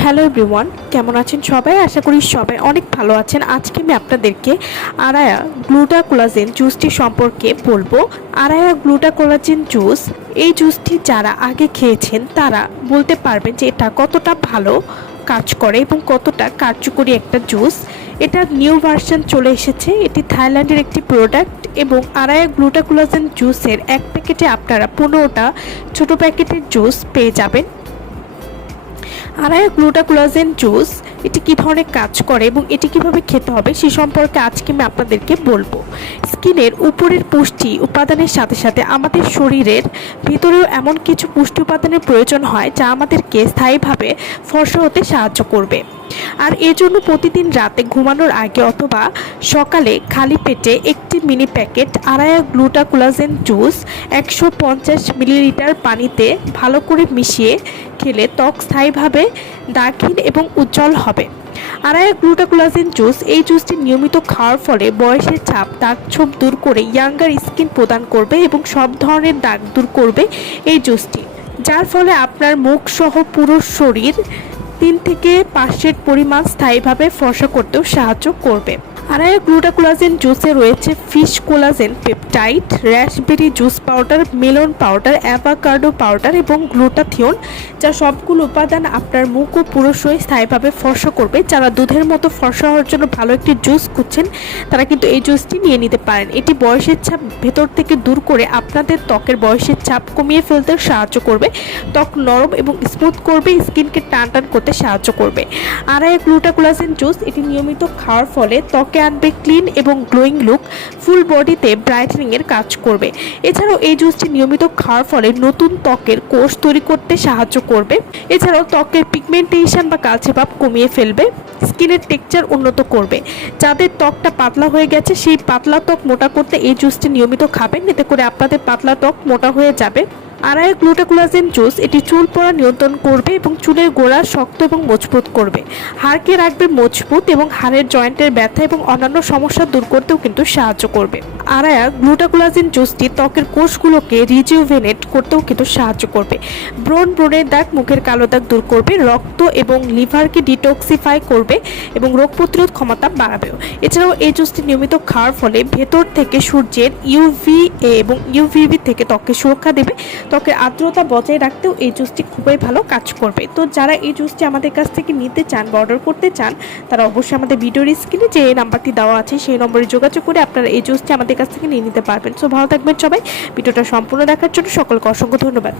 Hello everyone কেমন আছেন সবাই? আশা করি সবাই অনেক ভালো আছেন। আজকে আমি আপনাদেরকে আরায়া গ্লুটা কোলাজেন জুসটি সম্পর্কে বলব। আরায়া গ্লুটা কোলাজেন জুস, এই জুসটি যারা আগে খেয়েছেন, তারা বলতে পারবেন যে এটা কতটা ভালো কাজ করে এবং কতটা কার্যকরী একটা জুস। এটা নিউ ভার্সন চলে এসেছে। এটি থাইল্যান্ডের একটি প্রোডাক্ট এবং আড়াইয়া গ্লুটাকুলাজেন জুসের এক প্যাকেটে আপনারা পনেরোটা ছোট প্যাকেটের জুস পেয়ে যাবেন। আড়াইয়া গ্লুটাকুলাজেন জুস এটি কী ধরনের কাজ করে এবং এটি কীভাবে খেতে হবে সে সম্পর্কে আজকে আমি আপনাদেরকে বলব। স্কিনের উপরের পুষ্টি উপাদানের সাথে সাথে আমাদের শরীরের ভিতরেও এমন কিছু পুষ্টি উপাদানের প্রয়োজন হয় যা আমাদেরকে স্থায়ীভাবে ফর্সা হতে সাহায্য করবে। আর এজন্য প্রতিদিন রাতে ঘুমানোর আগে অথবা সকালে খালি পেটে একটি মিনি প্যাকেট আড়াইয়া গ্লুটাকুলাজেন জুস একশো পঞ্চাশ মিলিলিটার পানিতে ভালো করে মিশিয়ে খেলে ত্বক স্থায়ীভাবে দাগহীন এবং উজ্জ্বল হবে। আড়াইয়া গ্লুটাকুলাজেন জুস এই জুসটি নিয়মিত খাওয়ার ফলে বয়সের ছাপ দাগ ছোপ দূর করে ইয়াঙ্গার স্কিন প্রদান করবে এবং সব ধরনের দাগ দূর করবে এই জুসটি, যার ফলে আপনার মুখ সহ পুরো শরীর তিন থেকে পাঁচ সেট পরিমাণ স্থায়ীভাবে ফর্সা করতেও সাহায্য করবে। আড়াইয়া গ্লুটাকুলাজেন জুসে রয়েছে fish collagen, peptide, raspberry juice powder, melon powder avocado powder এবং গ্লুটাথিয়ন, যা সবগুলো উপাদান আপনার মুখ ও পুরো শরীর স্থায়ীভাবে ফর্সা করবে। যারা দুধের মতো ফর্সা হওয়ার জন্য ভালো একটি জুস খুঁজছেন, তারা কিন্তু এই জুসটি নিয়ে নিতে পারেন। এটি বয়সের ছাপ ভেতর থেকে দূর করে আপনাদের ত্বকের বয়সের ছাপ কমিয়ে ফেলতে সাহায্য করবে। ত্বক নরম এবং স্মুথ করবে, স্কিনকে টান টান করতে সাহায্য করবে। আড়াই গ্লুটাকুলাজেন জুস এটি নিয়মিত খাওয়ার ফলে ত্বকে আনবে ক্লিন এবং গ্লোয়িং লুক ফুল বডিতে ব্রাইটেনিংয়ের কাজ করবে। এছাড়াও এই জুসটি নিয়মিত খাওয়ার ফলে নতুন ত্বকের কোষ তৈরি করতে সাহায্য করবে। এছাড়াও ত্বকের পিগমেন্টেশন বা কালচে ভাব কমিয়ে ফেলবে। স্কিনের টেক্সচার উন্নত করবে। যাদের ত্বকটা পাতলা হয়ে গেছে, সেই পাতলা ত্বক মোটা করতে এই জুসটি নিয়মিত খাবেন। এতে করে আপনাদের পাতলা ত্বক মোটা হয়ে যাবে। আড়াই গ্লুটাকুলাজিন জুস এটি চুল পড়া নিয়ন্ত্রণ করবে এবং চুলের গোড়া শক্ত এবং মজবুত করবে। হাড়কে রাখবে মজবুত এবং হাড়ের জয়েন্টের ব্যথা এবং অন্যান্য সমস্যা দূর করতেও কিন্তু সাহায্য করবে। আড়ায়া গ্লুটাকুলাজিন জুসটি ত্বকের কোষগুলোকে রিজিউভেনেট করতেও কিন্তু সাহায্য করবে। ব্রণ ব্রণের দাগ মুখের কালো দাগ দূর করবে, রক্ত এবং লিভারকে ডিটক্সিফাই করবে এবং রোগ প্রতিরোধ ক্ষমতা বাড়াবেও এছাড়াও এই জুসটি নিয়মিত খাওয়ার ফলে ভেতর থেকে সূর্যের ইউভি এবং ইউভিবি থেকে ত্বককে সুরক্ষা দেবে। ত্বকের আর্দ্রতা বজায় রাখতেও এই জুসটি খুবই ভালো কাজ করবে। তো যারা এই জুসটি আমাদের কাছ থেকে নিতে চান বা অর্ডার করতে চান, তারা অবশ্যই আমাদের ভিডিওর স্ক্রিনে যে নাম্বারটি দেওয়া আছে, সেই নম্বরে যোগাযোগ করে আপনারা এই জুসটি আমাদের কাছ থেকে নিয়ে নিতে পারবেন। সো ভালো থাকবেন সবাই। ভিডিওটা সম্পূর্ণ দেখার জন্য সকলকে অসংখ্য ধন্যবাদ।